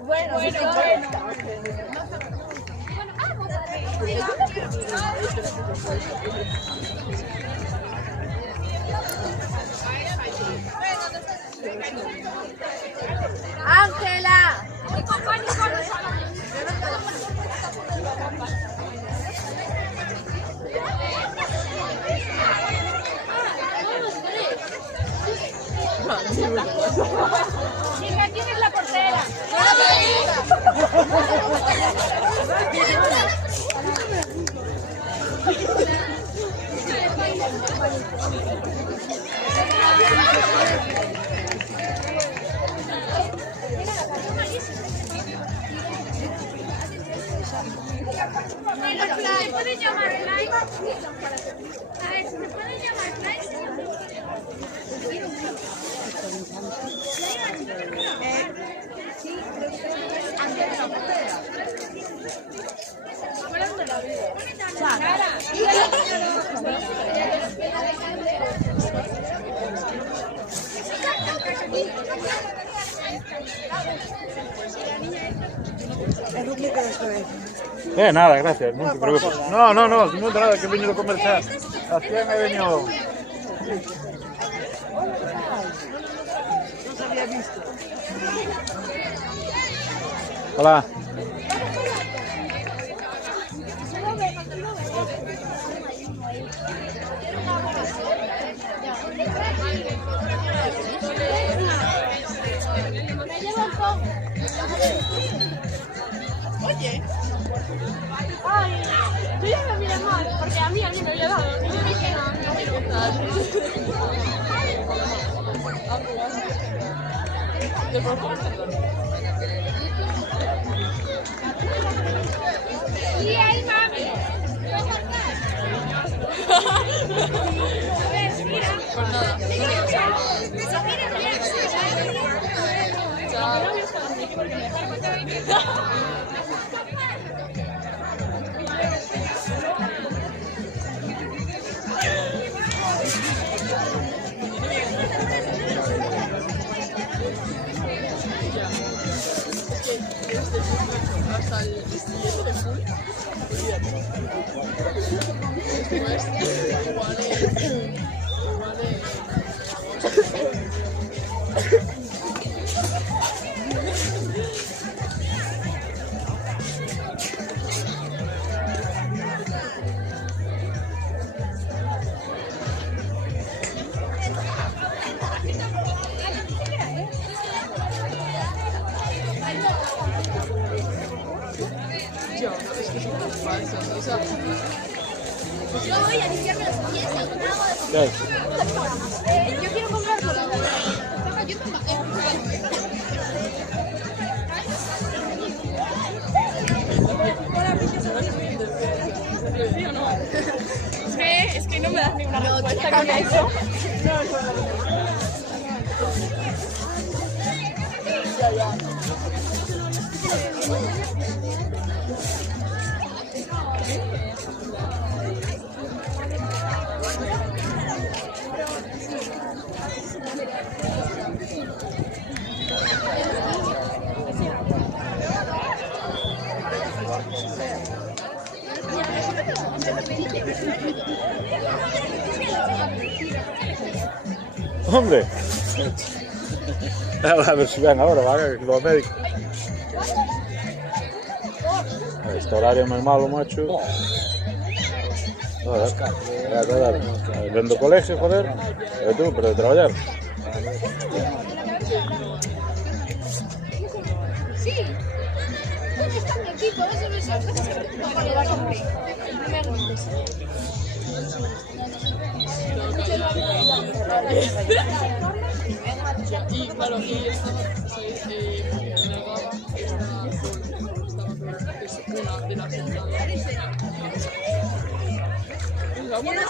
Bueno. Ángela. Chica, ¿quién es la portera? ¿Se puede llamar live? A ver, ¿se puede llamar live? Sí, creo que antes de la portera. Hablando de la vida. Nada, gracias, no te preocupes. No, nada, que he venido a conversar. ¿A quién he venido? No se había visto. Hola. Oye. Ay, yo ya me miré mal, porque a mí me había dado. Y yo dije, no me gusta. Y ahí, mami. A ver, mira. Por nada. Hasta el 17 de julio. Yo, es que son tan falsas, o sea... Yo voy a limpiarme los pies con agua de... Yo quiero comprarlo. Yo ¿Sí o no? Es que no me das ninguna respuesta con eso. Hombre. A ver si ven ahora, ¿vale? Que los médicos. Este horario es malo, macho. Joder. Vendo colegio, joder. Tú, pero de trabajar. Sí. ¿Dónde está mi equipo? No se me sorprende. El primer Y claro, y estaba en el Gaba, una de las bueno,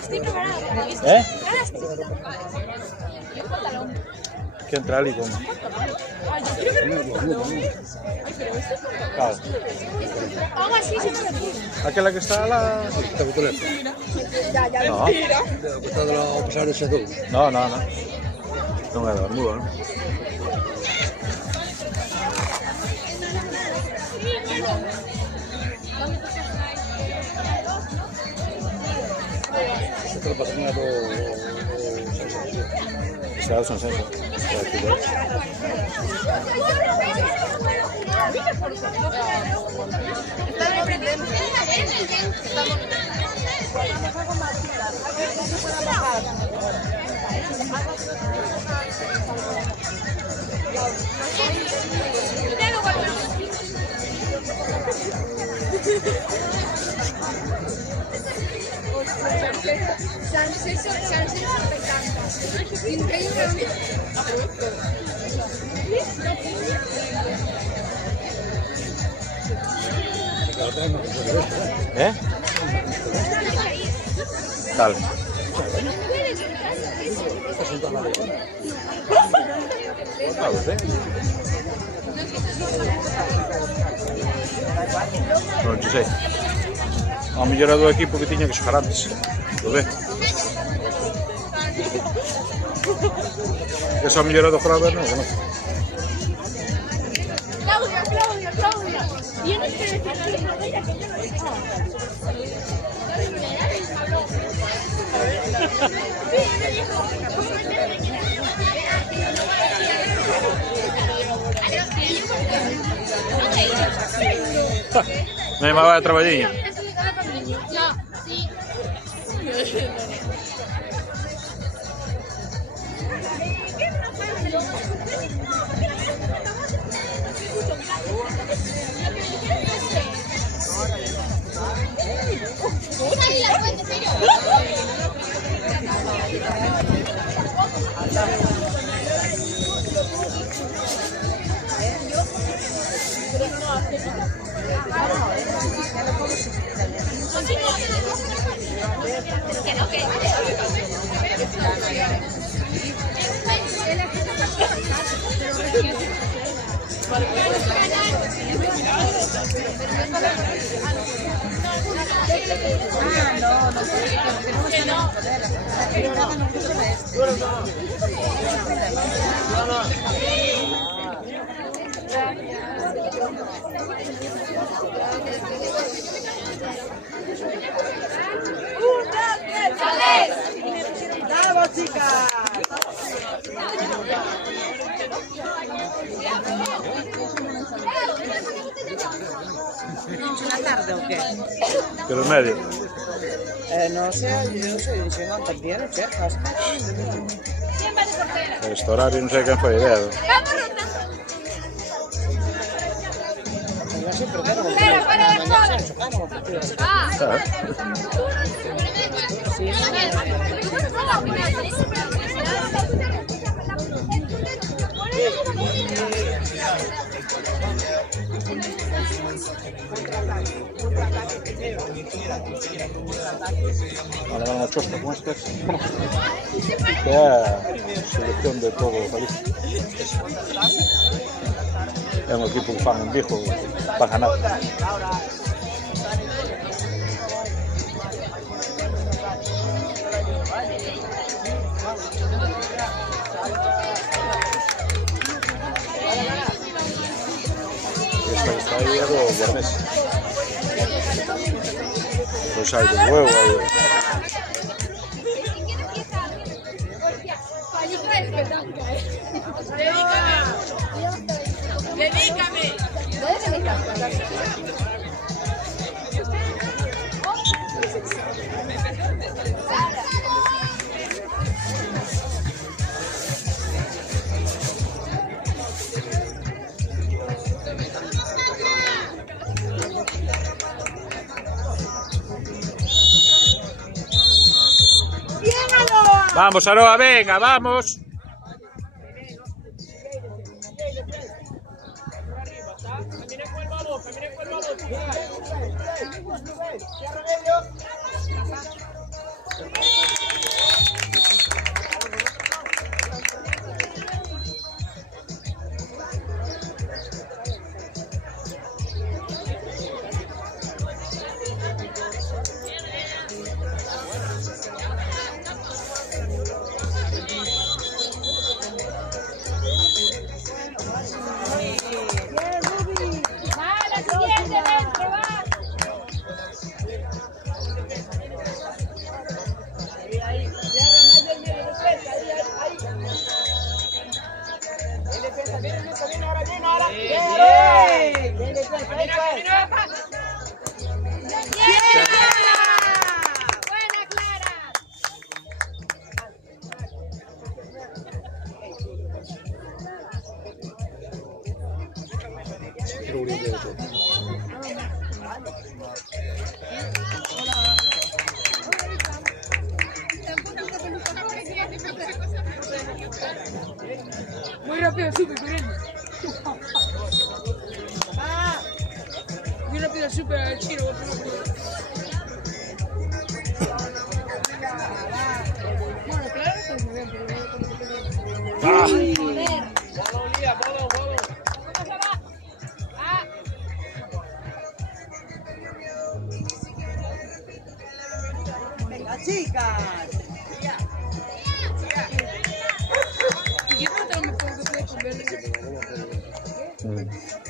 Estoy preparada para esto. ¿Eh? Ahora estoy preparada. Que entra Ali con... Claro. Algo así se me lo Aquela que está lá... Está co teléfono. No, Está ao pasar ese dous. no. Non é mudo, non? Esta é a patrona do Se é o Sansenso. ¿Eh? Tal. Non ci sei. Ho migliorato l'equipo che tiña que xogar antes. Lo ve? Que só mellorado o Fraber, non? Claudia. Tienes que decirle a ella que yo no he dicho. Me llamaba de traballín. No, sí. ¡Vamos, chicas! ¿Una tarde o qué? Pero medio. No sé, yo soy diciendo también, chefas. Este horario non sei quen foi idea. No sé, pero claro, Vale, van a chosca con estas. Que é selección de todo o país. É un equipo que fan en Vigo para ganar. Esta que está aí é do Guardés. Pois hai de nuevo aí. Dedícame. Vamos, Aroa, venga, vamos. Muy rápido, súper corriendo. Muy rápido, súper chino. Bueno, claro, se me ve, Venga, chicas. yo no tengo mejor que puedes comer.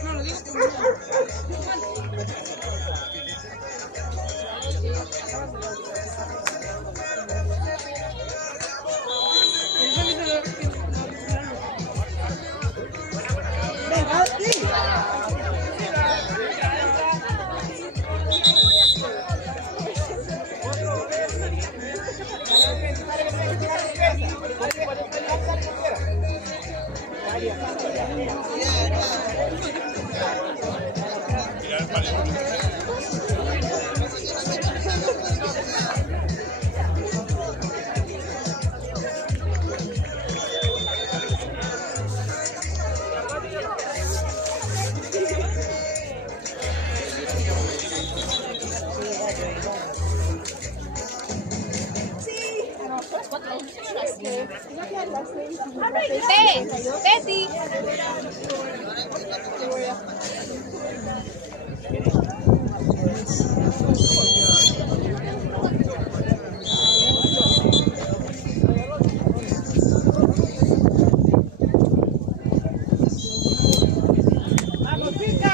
No, lo digo Venga, sí. Betty. ¡Vamos, chicas!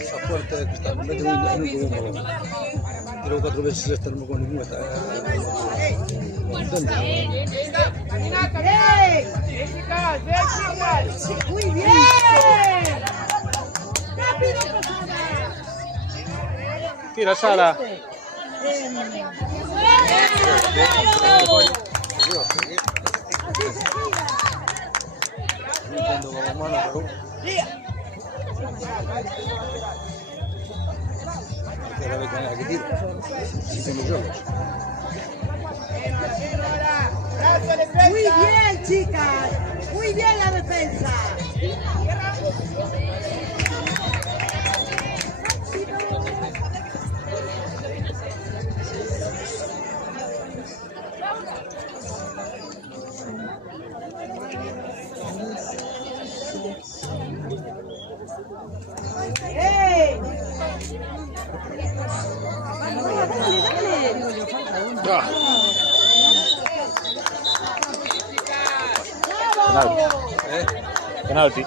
Esa puerta que está mete un balón. Pero 4 veces esta no con ninguna. ¡Muy bien! ¡Rápido, Tira, Sara. Muy bien, chicas. Muy bien la defensa. ¡Ey! Dale. Penalti.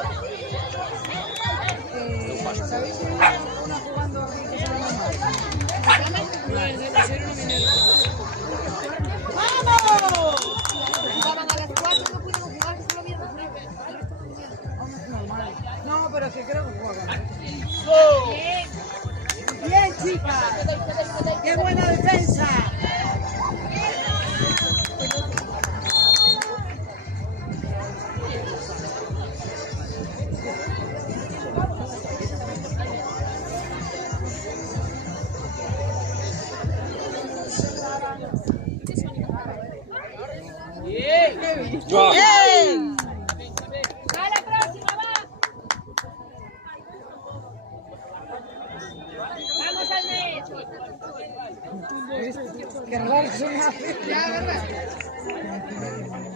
¿Sabéis si una jugando aquí que se llama mal? ¡Vamos! Jugaban a las 4, no pudimos jugar, que solo había 2 niños. No, pero sí creo que juegan. Bien. Bien, chicas. ¡Qué buena defensa! ¡Bien! ¡A la próxima, va! ¡Vamos al medio! ¡Qué raro suena!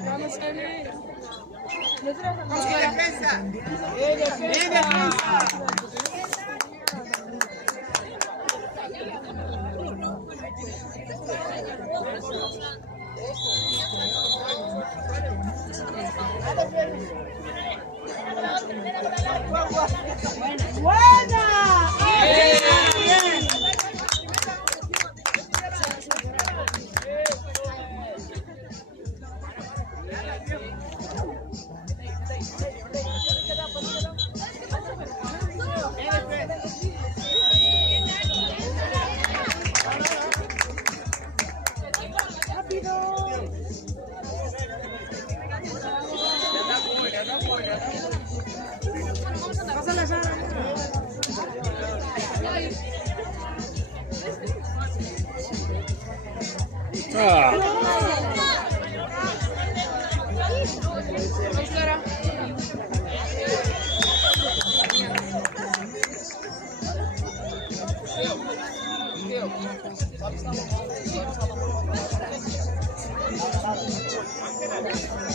Vamos a ver. ¡Bien defensa! ¡Bien defensa! ¡Buena! ¡Bien! Pásala, Sara.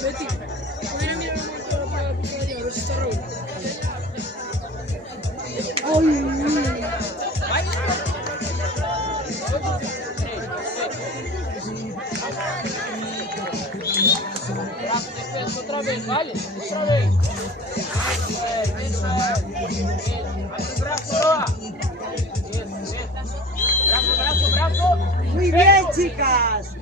Betty, voy a mirar un momento para a ver si está Raúl. Otra vez, vale, otra vez. Eso es. Brazo, brazo. Muy bien, chicas.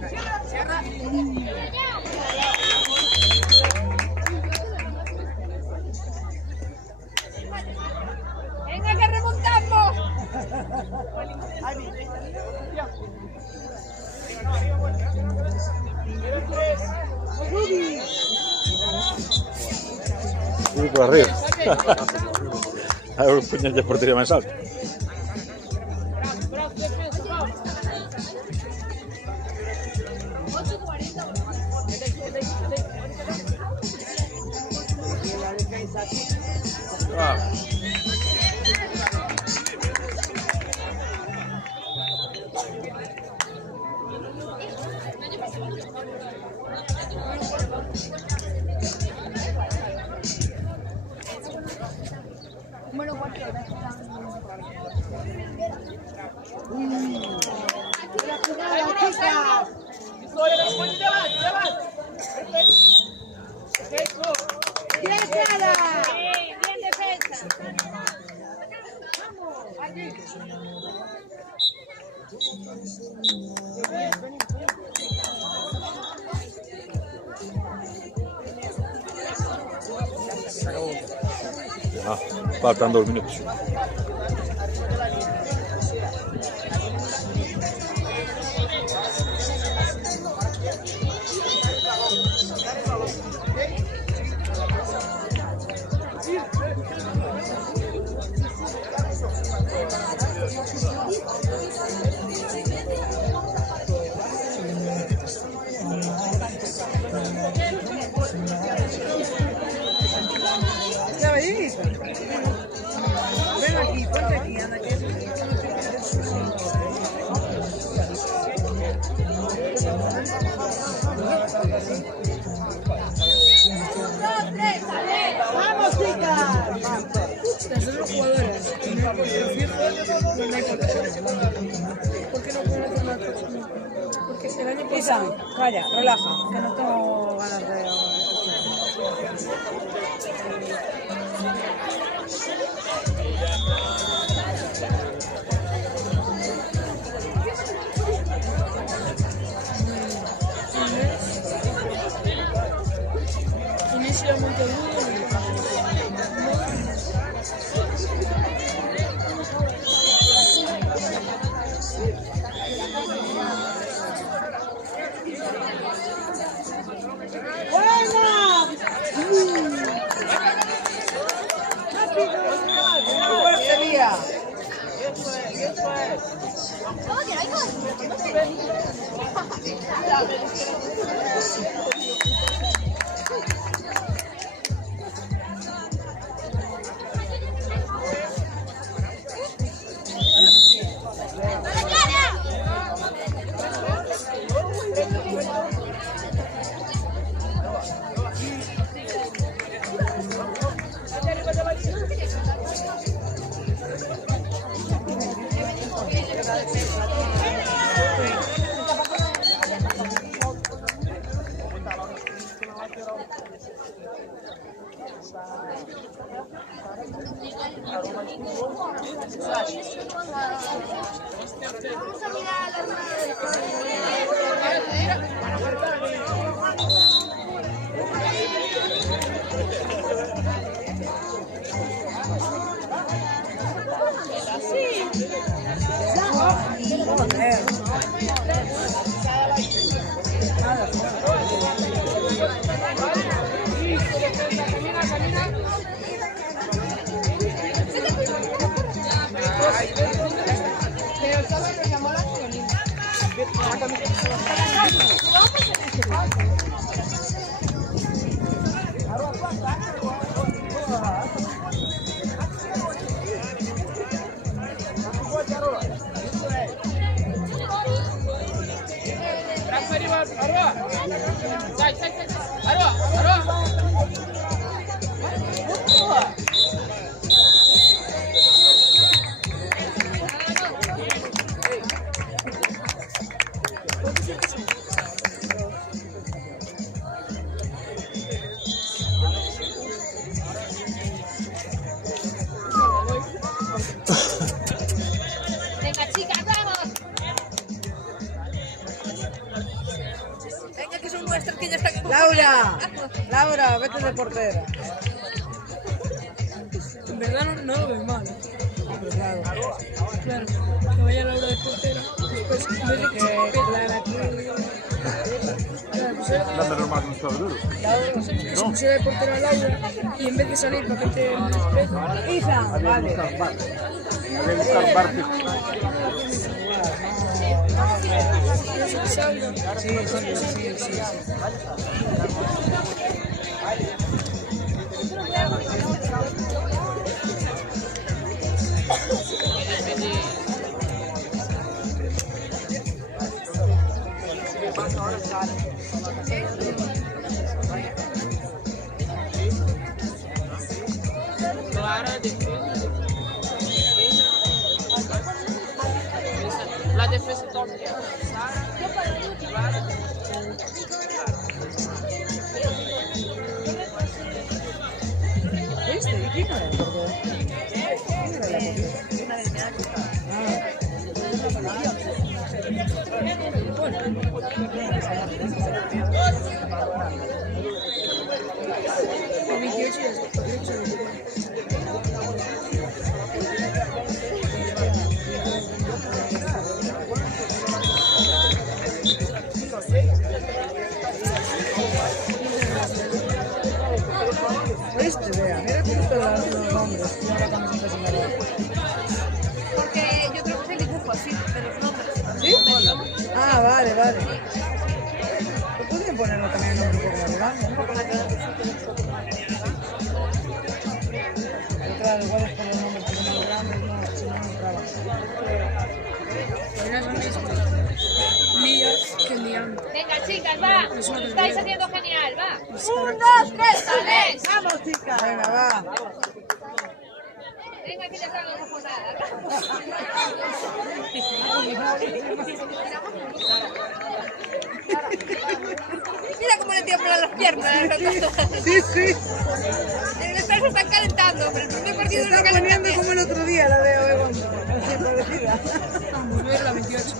¡Venga, que remontamos! Rubi. Y por arriba. A ver, un puñal de portería más alto. Brazo, defensa, vamos. 8:40. Bueno, cualquier hora. La jugada, chicas. Bien, Sara. Bien defensa. Ah, faltan 2 minutos. ¿Ya veis? Ven aquí, ponte aquí, anda, que es... ¡Vamos, chicas! Las otras jugadoras, que no hay portero fijo, no hay portero. ¿Por qué no pueden hacer más próximo? Porque el año Isa, pasado. calla, relaja, que no tengo ganas de... Inicia Montevideo. Portería. ¿Cómo que no hay Vamos a mirar la hermana Venga, chicas, vamos. Venga, que son nuestras que ya están. Laura, vete de portera. En verdad no lo veo mal. Claro. Claro, que vaya Laura de portera. Después, en vez de que se Dándole más un sobre. se pusiera de portera a Laura y en vez de salir para que te respeto. Isa, vale. Había que buscar partes. Salga. Sí. La defesa top. ¿Viste? ¿Quién era el portero? ¿Viste? Vea, mira cómo están los nombres. Porque yo creo que es el dibujo así, de los nombres. ¿Sí? Ah, vale. ¿Te podrían ponerlo también un poco más grande? Un poco más grande. Pero claro, igual es por los nombres que son muy grandes, no, si no, no trabaja. Mira, son mías que enviando. Venga, chicas, va. Estáis haciendo genial, va. 1, 2, 3, ¡sales! ¡Vamos, chicas! Venga, va. Venga, que ya estamos a Mira cómo le tiemblan las piernas. Sí, sí. El espejo está calentando, pero el primer partido Se no está calenta poniendo bien. como el otro día la de Oegón. Así parecida. Vamos a ver la 28.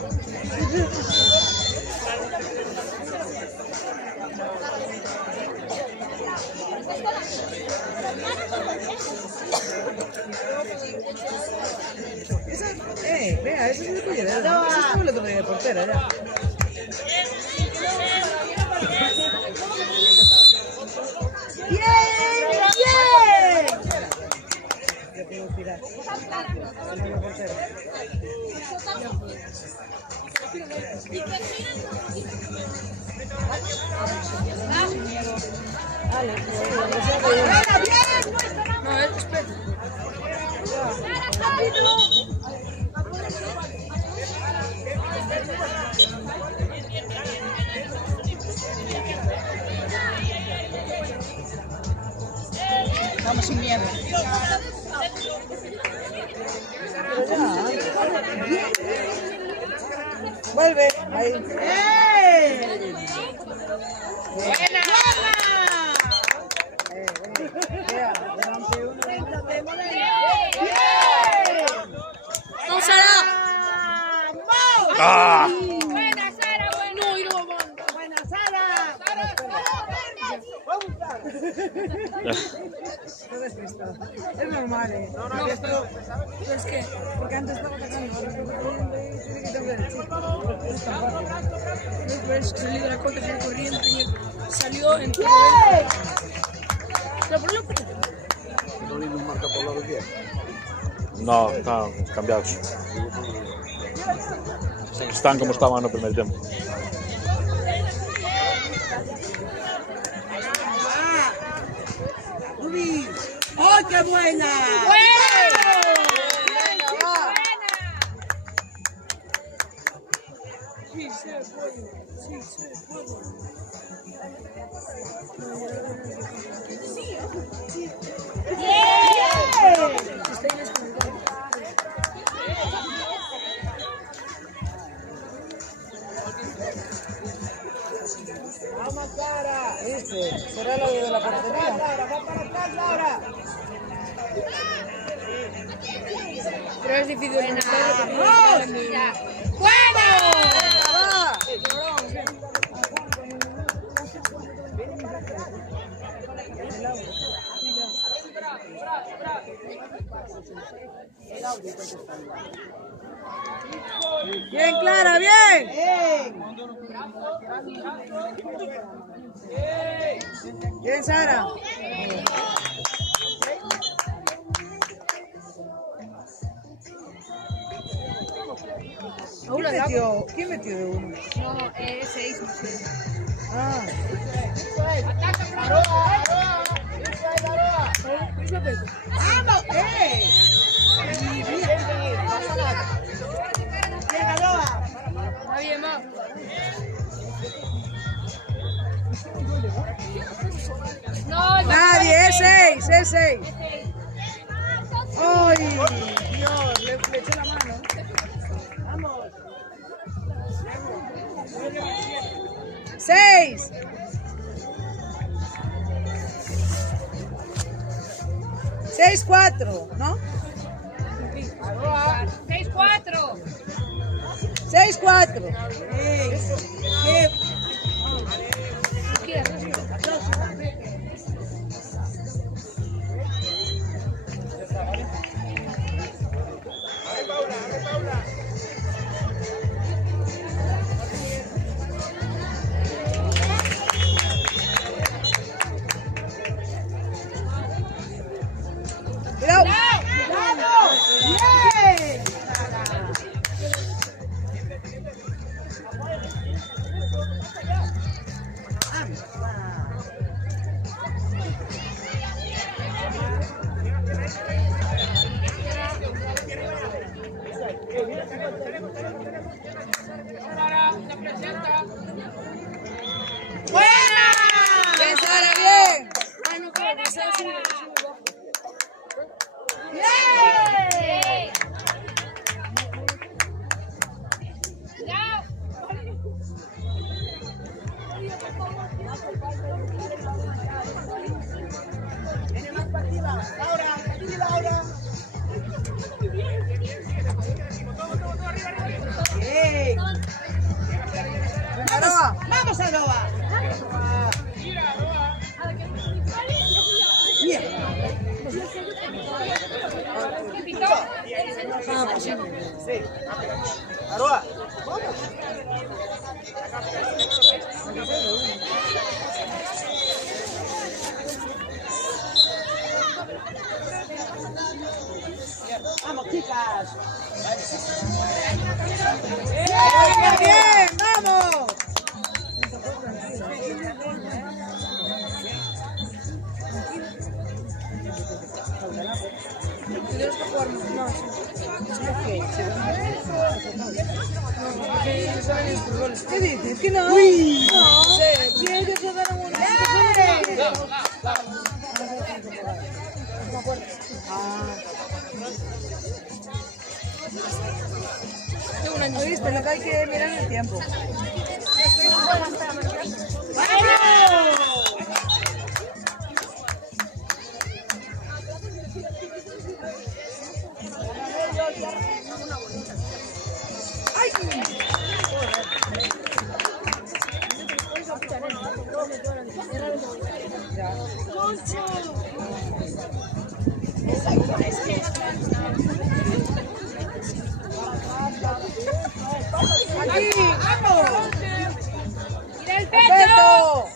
Esa, vea, eso es de Cullerada. Esa estuvo el otro día de portera ya. ¡Bien! Ya tengo que tirar. La portera. No, espera. Vamos sin miedo. Vuelve. Ahí. ¡Buena! Vea, delante uno. ¡Vamos, Sara! ¡Ah! ¡Buena, Sara! ¡Bueno! ¡Y luego ¡Buena Sara! Está despistado. Es normal, No, esto... Es que Porque antes estaba atacando, ahora está corriendo y tiene que cambiar el chip. Es tan fácil. después salió de la contra, salió corriendo y salió en todo. Pero por lo que No marca por lado que No, están cambiados. Están como estaban no primer tiempo. ¡Rubi! ¡Oh, qué buena! sí se puede, sí se puede. ¡Vamos, Sara! ¿Será lo de la portería? ¡Va para atrás, Laura! Pero es difícil demostrarlo porque no ¡Vamos! saben de- ¡Bien, Clara, bien! ¡Bien, Sara! ¿Quién metió de uno? No, 6. Ah, ¡vamos! Está bien, ma. No, Nadie, es 6. ¡Ay, Dios! Le eché la mano. ¡Vamos! 6. 6-4, ¿no? 6-4. 6-4. Cuidado. ¡Bien! ¡Bien, Sara, bien! Bueno, pero pues, Ah, pues sí. Sí. Aroa. Vamos, chicas. Bien, bien, vamos. Tenemos que jugar más. ¿Qué dices? ¿Que no? Uy. No. Sí, ellos se dan un... Tengo un año. ¿Oíste? Lo que hay que mirar el tiempo. Aquí, vamos. ¡Mira el Perfecto.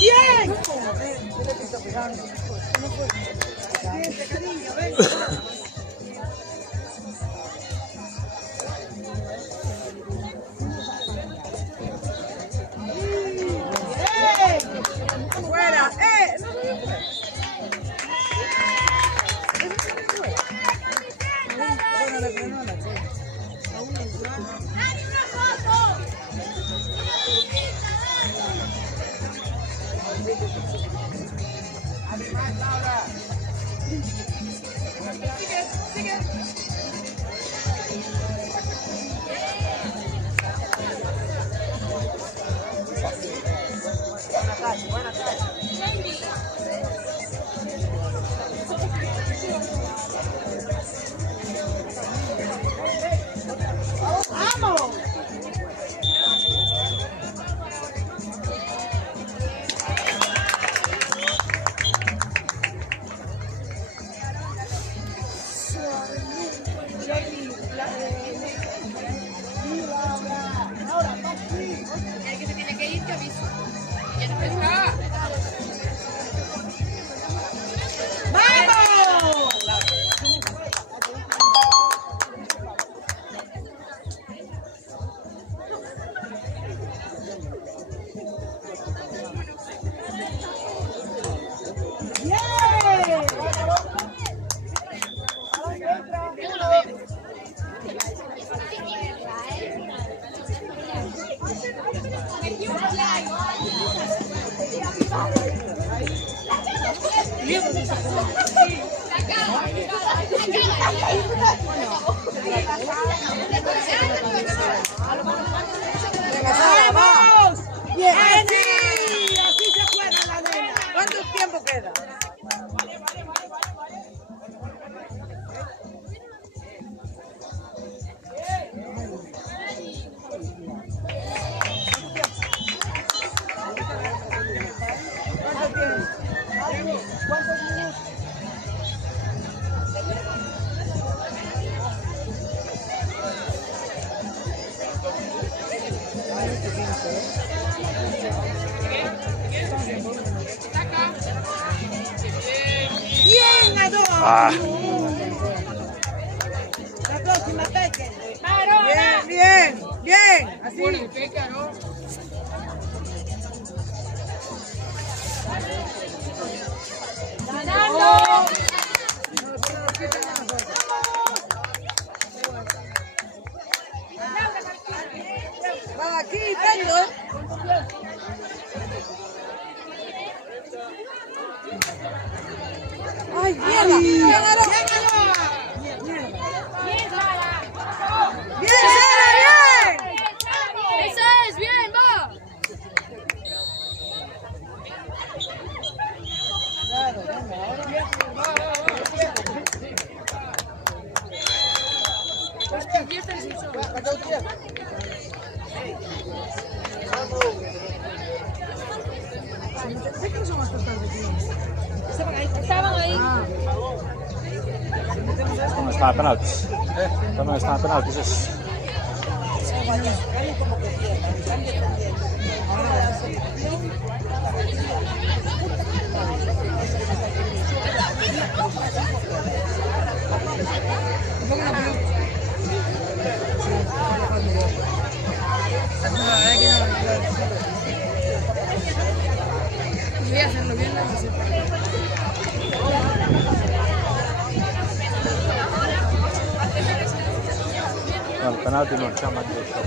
¡Bien! Vente, cariño, ven. Fuera, El que se tiene que ir, te aviso. Ya no está. ¡Vamos! ¡Bien! ¡Así! ¡Así se juega la nena! ¿Cuánto tiempo queda? ¿Cuántos minutos? ¡Bien, Adolfo! La próxima, Peque. Bien, bien, bien. Así. Peca, ¿no? ¡Ganando! Va aquí, Pedro. ¡Ay, mierda! ¡Bien, Aro! ¡Bien, Sara! ¡Bien, Sara, bien! ¡Eso es! ¡Bien, va! Claro, venga, ahora. Pues que empieza el sexo. Sé que no son más constantes. Estaban ahí. Ah. están a penaltis. También están a penaltis esos. Voy a hacerlo bien, no sé. No, il penalty non c'è mai detto.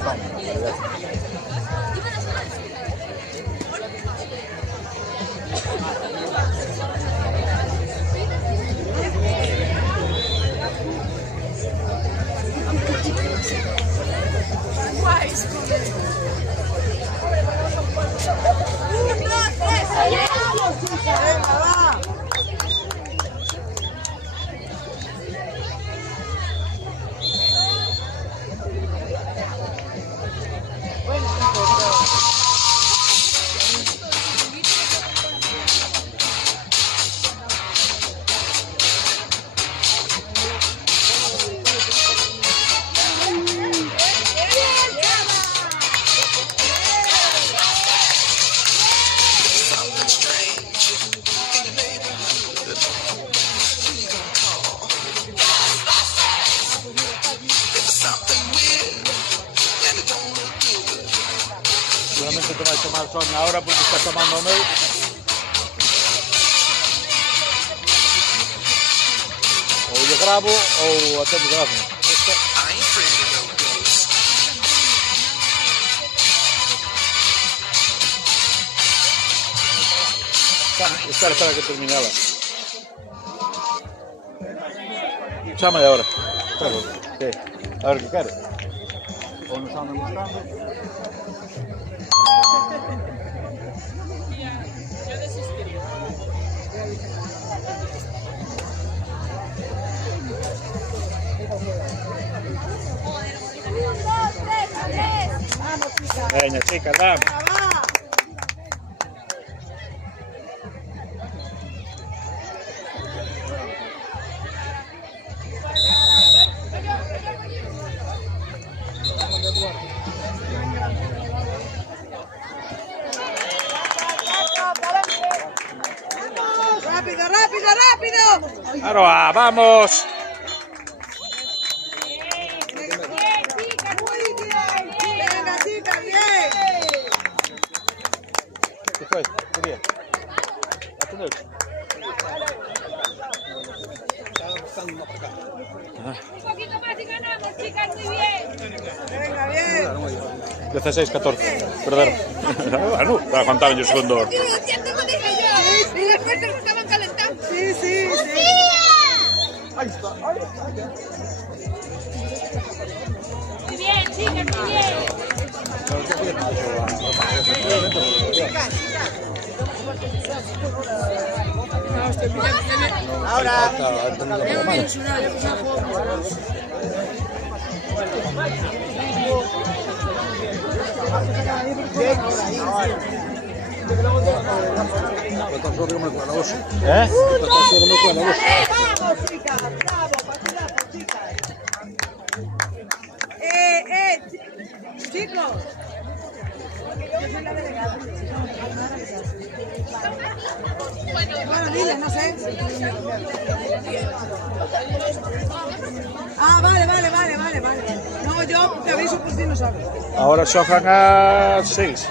Seguramente te va a tomar Sonia ahora porque está tomando Mel. O yo grabo o atendo o teléfono. Espera que termine ela. Chama-lhe agora. Espera, okay. A ver o que quer. Ou nos andam mostrando. Venga, chicas, vamos. ¡Rápido, rápido, rápido! Ahora, vamos. Venga, chicas, bien. ¿Qué fue? ¿Qué bien? Atendeu. Un poquito más y ganamos, chicas, muy bien. Venga, bien. 16-14. Perderon. Bueno, te contaban yo segundo. Sí, es cierto, lo dije yo. Y las fuerzas estaban calentando. Sí, sí, sí. Muy bien, chicas, muy bien. Ahora. Ya me había ilusionado, ya empezaba a jugar. ¿Eh? Vamos, chicas. Bravo, partidazo, chicas. Chicos. Yo soy la delegada. Bueno, dile, no sé. Ah, vale. No, yo te aviso por si no sabes. Ahora xogan a 6.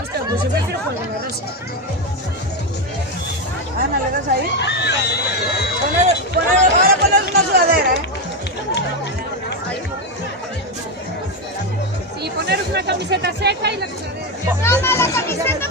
Hostia, pues yo prefiero jugar con la rosa. Ana, ¿le das ahí? Ahora pones una sudadera, ¿eh? Sí, poneros una camiseta seca y la sudadera. No, la camiseta.